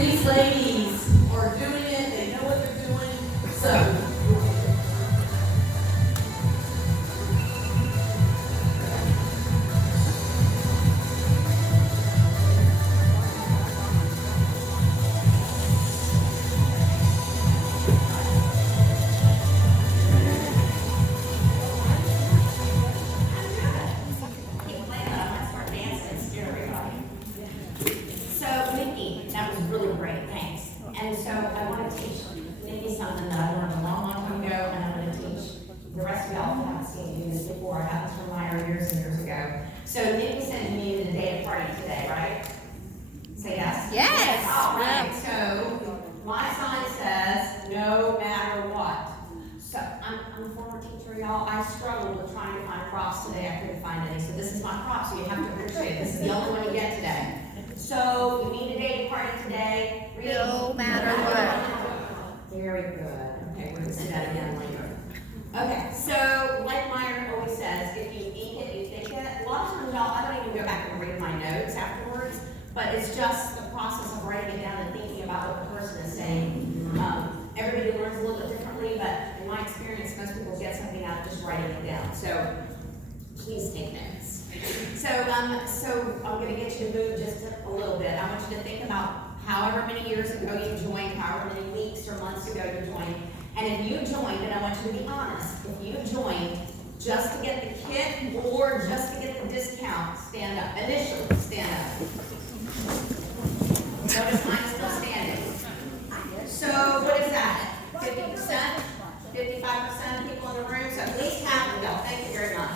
These ladies are doing it, they know what they're doing, so. So, Nikki, that was really great, thanks. And so I want to teach Nikki something that I learned a long, long time ago, and I'm going to teach the rest of y'all who haven't seen me do this before. I got this from Meyer years and years ago. So Nikki sent me the day of party today, right? Say yes? Yes. All right, so my sign says, no matter what. So I'm a former teacher, y'all. I struggled with trying to find props today. I couldn't find any. So this is my prop, so you have to appreciate it. This is the only one you get today. So you need a day to party today. Read. No matter what. Very good. Okay, we're gonna say that again later. Okay, so like Meyer always says, if you ink it, you think it. A lot of times, y'all, I don't even go back and read my notes afterwards, but it's just the process of writing it down and thinking about what the person is saying. Everybody learns a little bit differently, but in my experience, most people get something out of just writing it down. So please take notes. So I'm going to get you to move just a little bit. I want you to think about however many years ago you joined, however many weeks or months ago you joined. And if you joined, and I want you to be honest, if you joined just to get the kit or just to get the discount, stand up. Initially, stand up. Notice mine's still standing. So what is that? 50%? 55% of people in the room? So at least half of y'all. Thank you very much.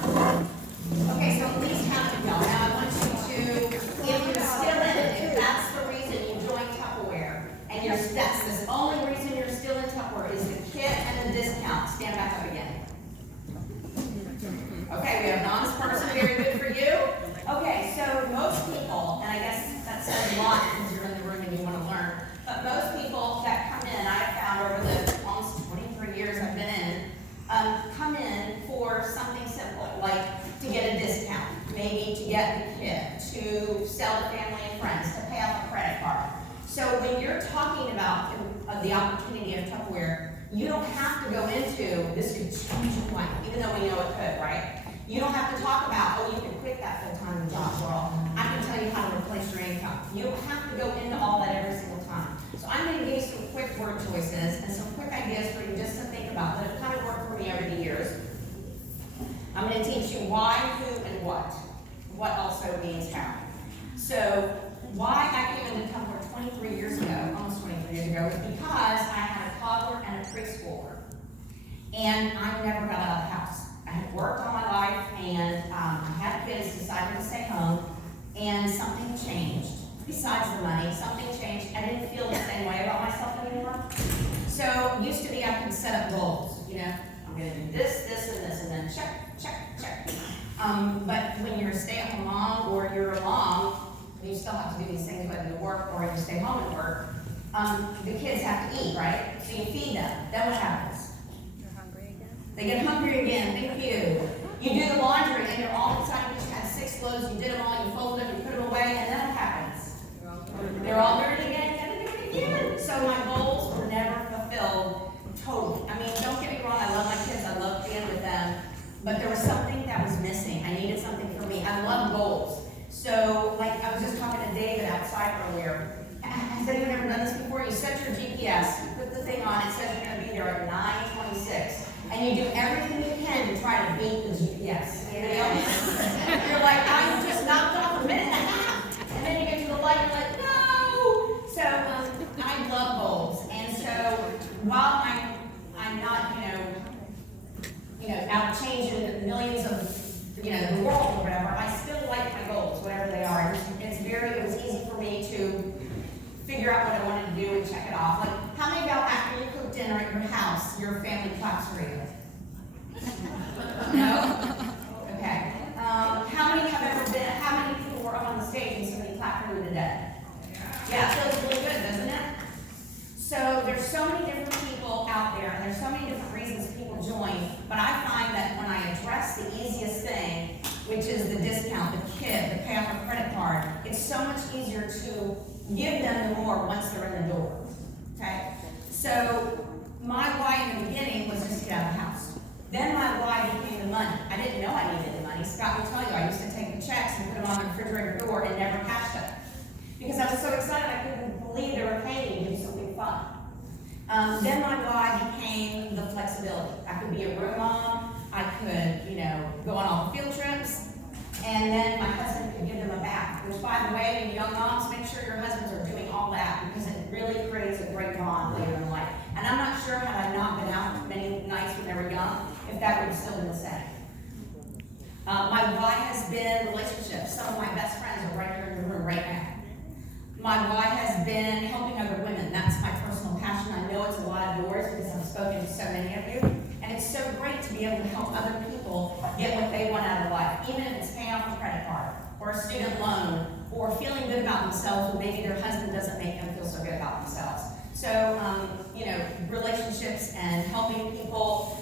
Okay, so at least half of y'all. Now I want you to, if you're still in it, if that's the reason you joined Tupperware, and that's the only reason you're still in Tupperware is the kit and the discount. Stand back up again. Okay, we have an honest person. Very good for you. Okay, so most people, and I guess that says a lot because you're in the room and you want to learn, but most people that come in, I have found over the almost 23 years I've been in, come in for something simple, like to get a discount, maybe to get the kit, to sell to family and friends, to pay off a credit card. So when you're talking about the opportunity of Tupperware, you don't have to go into, this could change your life, even though we know it could, right? You don't have to talk about, oh, you can quit that full-time job, or I can tell you how to replace your income. You don't have to go into all that every single time. So I'm going to give you some quick word choices and some quick ideas for you just to think about that have kind of worked for me over the years. I'm going to teach you why, who, and what. What also means how. So why I came into Tupperware 23 years ago, almost 23 years ago, was because I had a toddler and a preschooler. And I never got out of the house. I had worked all my life, and I had kids, decided to stay home, and something changed. Besides the money, something changed. I didn't feel the same way about myself anymore. So used to be I could set up goals, you know, I'm going to do this, this, and then check, check, check. But when you're a stay-at-home mom or you're a mom, you still have to do these things whether you work or you stay home and work. The kids have to eat, right? So you feed them. Then what happens? They get hungry again, thank you. You do the laundry and you're all excited because you had 6 loads, you did them all, you folded them, you put them away, and then what happens? They're all dirty again, you gotta do it again. So my goals were never fulfilled totally. I mean, don't get me wrong, I love my kids, I love being with them, but there was something that was missing. I needed something for me. I love goals. So, like I was just talking to David outside earlier. Has anyone ever done this before? You set your GPS, you put the thing on, it says you're gonna be there at 9:26. And you do everything you can to try to beat the GPS. Anybody else? You're like, I just knocked off a minute and a half. And then you get to the light, you're like, no! So I love goals. And so while I'm not, out changing millions of, the world or whatever, I still like my goals, whatever they are. It was easy for me to figure out what I wanted to do and check it off. Like, how many of y'all, after you cook dinner at your house, your family claps for you? No? Okay. How many people were up on the stage and somebody clapped for you today? Yeah, it feels really good, doesn't it? So there's so many different people out there, and there's so many different reasons people join, but I find that when I address the easiest thing, which is the discount, the kit, the pay off a credit card, it's so much easier to give them more once they're in the So my why in the beginning was just to get out of the house. Then my why became the money. I didn't know I needed the money. Scott will tell you, I used to take the checks and put them on the refrigerator door and never cashed them. Because I was so excited I couldn't believe they were paying me to do something fun. Then my why became the flexibility. I could be a room mom, I could, go on all the field trips, and then my husband could give them a bath. Which, by the way, young moms, make sure your husbands are doing all that because it really creates a great bond later in life. And I'm not sure had I not been out many nights when they were young, if that would have still been the same. My why has been relationships. Some of my best friends are right here in the room right now. My why has been helping other women. That's my personal passion. I know it's a lot of doors because I've spoken to so many of you. And it's so great to be able to help other people get what they want out of life, even if it's paying off a credit card or a student loan or feeling good about themselves when maybe their husband doesn't make them feel so good about themselves. So, relationships and helping people,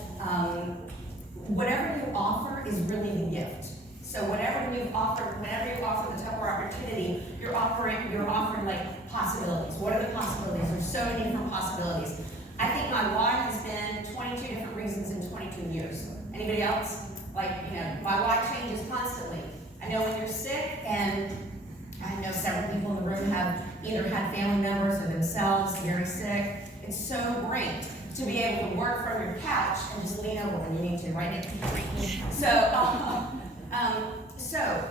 whatever you offer is really the gift. So whenever you offer the Tupperware opportunity, you're offering like possibilities. What are the possibilities? There's so many different possibilities. I think my why has been 22 different reasons in 22 years. Anybody else? My why changes constantly. I know when you're sick, and I know several people in the room have either had family members or themselves very sick. It's so great to be able to work from your couch and just lean over when you need to, right? So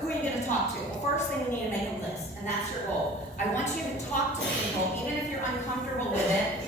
who are you going to talk to? Well, first thing you need to make a list, and that's your goal. I want you to talk to people, even if you're uncomfortable with it.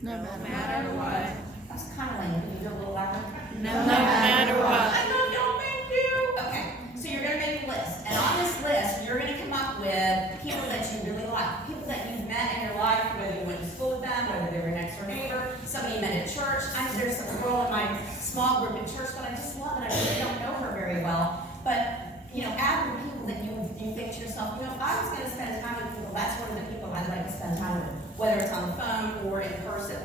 No matter what. That's kind of lame. Can you do a little louder? No matter what. I love y'all, thank you. Okay, so you're going to make a list, and on this list, you're going to come up with people that you really like, people that you've met in your life, whether you went to school with them, whether they were next door neighbor, somebody you met at church. There's a girl in my small group at church that I just love, and I really don't know her very well. But, add the people that you think to yourself, if I was going to spend time with people, that's one of the people I'd like to spend time with, whether it's on the phone or in person.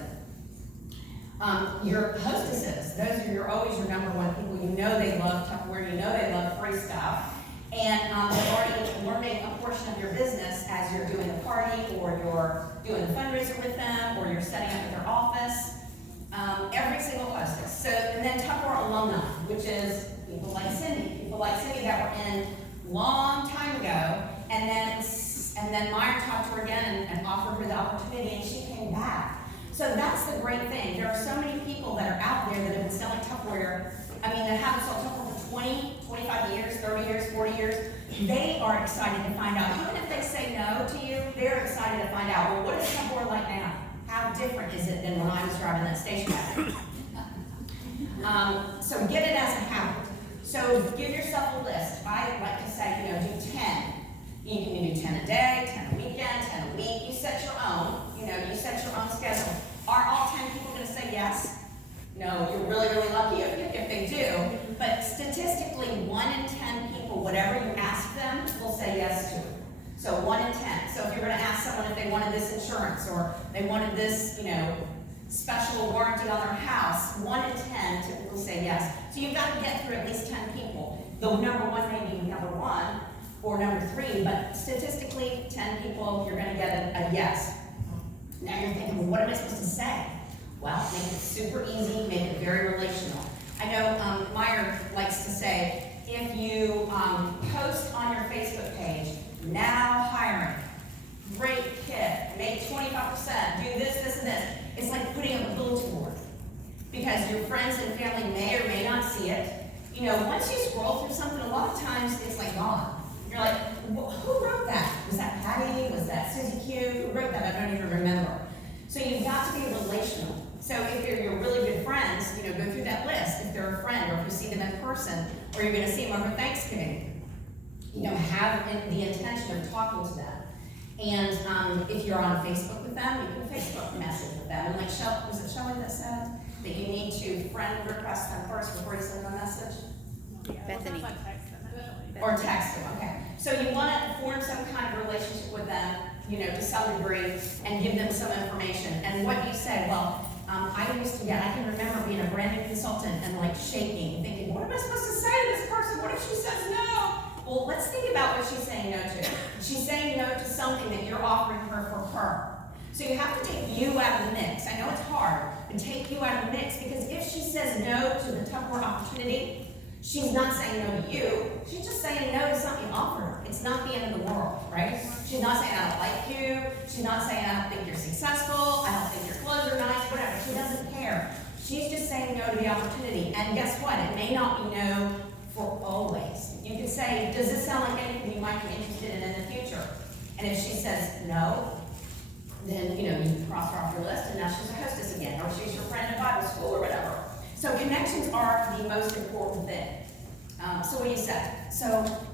Your hostesses, those are always your number one people. You know they love Tupperware, you know they love free stuff, and they're already learning a portion of your business as you're doing the party, or you're doing the fundraiser with them, or you're setting up at their office. Every single hostess. So, and then Tupperware alumni, which is people like Cindy that were in long time ago, and then Meyer talked to her again and offered her the opportunity, and she came back. So that's the great thing. There are so many people that are out there that have been selling Tupperware. that haven't sold Tupperware for 20, 25 years, 30 years, 40 years. They are excited to find out. Even if they say no to you, they're excited to find out, well, what is Tupperware like now? How different is it than when I was driving that station wagon? So get it as a habit. So give yourself a list. I like to say, do 10. You can do 10 a day, 10 a weekend, 10 a week. You set your own, you set your own schedule. Are all 10 people going to say yes? No, you're really, really lucky if they do. But statistically, 1 in 10 people, whatever you ask them, will say yes to. So 1 in 10. So if you're going to ask someone if they wanted this insurance or they wanted this, special warranty on their house, 1 in 10 typically say yes. So you've got to get through at least 10 people. The number one may be number 1 or number 3, but statistically, 10 people, you're going to get a yes. Now you're thinking, well, what am I supposed to say? Well, make it super easy, make it very relational. I know Meyer likes to say, if you post on your Facebook page, now hiring, great kit, make 25%, do this, this, and this. It's like putting up a bulletin board. Because your friends and family may or may not see it. Once you scroll through something, a lot of times it's like gone. You're like, well, who wrote that? Was that Patty? Was that Susie Q? Who wrote that? I don't even remember. So you've got to be relational. So if they're your really good friends, go through that list. If they're a friend, or if you see them in person, or you're going to see them over Thanksgiving, have the intention of talking to them. And if you're on Facebook with them, you can Facebook message with them. And like was it Shelley that said that you need to friend request them first before you send them a message? Bethany. Or text them, okay. So you want to form some kind of relationship with them, to some degree, and give them some information. And what you said, well, I can remember being a brand new consultant and like shaking, thinking, what am I supposed to say to this person? What if she says no? Well, let's think about what she's saying no to. She's saying no to something that you're offering her for her. So you have to take you out of the mix. I know it's hard, but take you out of the mix, because if she says no to the Tupperware opportunity, she's not saying no to you. She's just saying no to something you offered her. It's not the end of the world, right? She's not saying I don't like you. She's not saying I don't think you're successful. I don't think your clothes are nice, whatever. She doesn't care. She's just saying no to the opportunity. And guess what? It may not be no for always. You could say, does this sound like anything you might be interested in the future? And if she says no, then, you cross her off your list, and now she's a hostess again, or she's your friend in Bible school, or whatever. So connections are the most important thing. So what do you say? So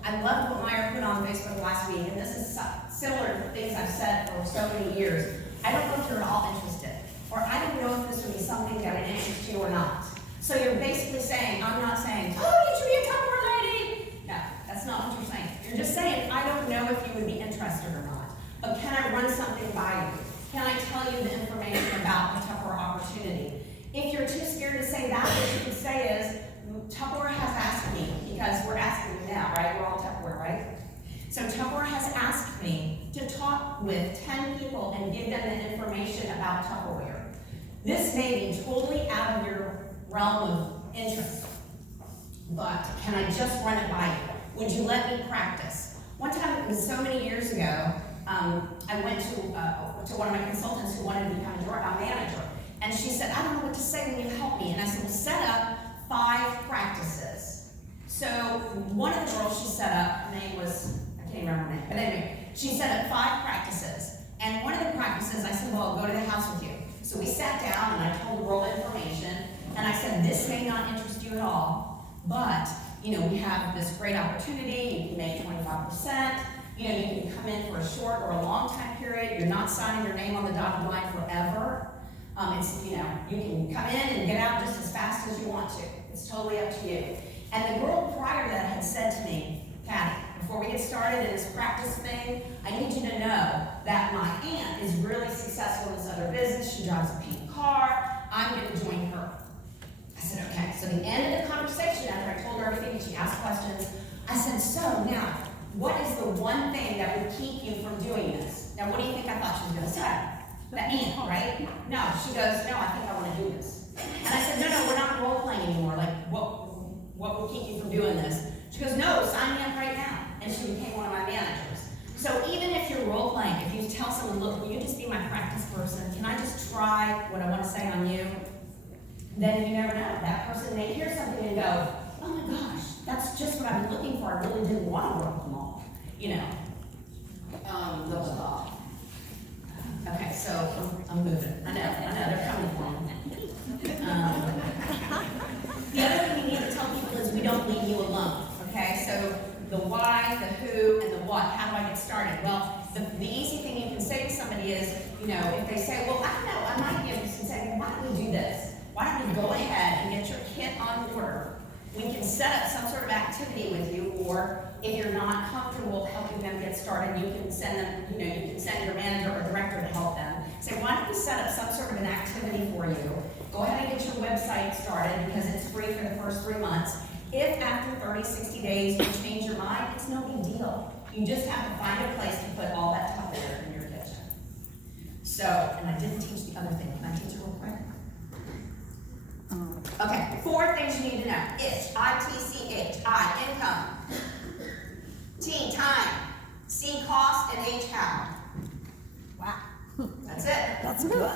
I loved what Meyer put on Facebook last week, and this is similar to things I've said for so many years. I don't know if you're at all interested, or I don't know if this would be something that would interest you or not. So you're basically saying, I'm not saying, oh, you should be a Tupperware lady. No, that's not what you're saying. You're just saying, I don't know if you would be interested or not. But can I run something by you? Can I tell you the information about the Tupperware opportunity? If you're too scared to say that, what you could say is, Tupperware has asked me, because we're asking you now, right? We're all Tupperware, right? So Tupperware has asked me to talk with 10 people and give them the information about Tupperware. This may be totally out of your realm of interest, but can I just run it by you? Would you let me practice? One time, it was so many years ago, I went to one of my consultants who wanted to become a manager, and she said, I don't know what to say, will you help me? And I said, well, set up 5 practices. So one of the girls she set up, her name was, I can't even remember her name, but anyway, she set up 5 practices. And one of the practices, I said, well, I'll go to the house with you. So we sat down and I told the girl the information, and I said, this may not interest you at all, but, we have this great opportunity, you can make 25%, you can come in for a short or a long time period, you're not signing your name on the dotted line forever. You can come in and get out just as fast as you want to. It's totally up to you. And the girl prior to that had said to me, Patty, before we get started in this practice thing, I need you to know that my aunt is really successful in this other business. She drives a pink car. I'm going to join her. I said, okay. So the end of the conversation, after I told her everything and she asked questions, I said, so now, what is the one thing that would keep you from doing this? Now, what do you think I thought she was going to say? The aunt, right? No, she goes, no, I think I want to do this. And I said, no, we're not role-playing anymore. Like, what will keep you from doing this? She goes, no, sign me up right now. And she became one of my managers. So even if you're role-playing, if you tell someone, look, will you just be my practice person? Can I just try what I want to say on you? Then you never know. That person may hear something and go, oh my gosh, that's just what I've been looking for. I really didn't want to work with them all. Blah, blah, blah. Okay, so I'm moving. I know, they're coming for me. The other thing you need to tell people is we don't leave you alone, okay? So the why, the who, and the what. How do I get started? Well, the easy thing you can say to somebody is, if they say, well, I don't know, I might give you some say, why don't we do this? Why don't we go ahead and get your kit on order? We can set up some sort of activity with you, or if you're not comfortable helping them get started, you can send them, you can send your manager or director to help them. Say, why don't we set up some sort of an activity for you? Go ahead and get your website started because it's free for the first 3 months. If after 30, 60 days you change your mind, it's no big deal. You just have to find a place to put all that stuff there in your kitchen. So, and I didn't teach the other thing. Can I teach it real quick? Okay, 4 things you need to know. ITCH, I, income. T, time. C, cost. And H, how. Wow. That's it. That's good.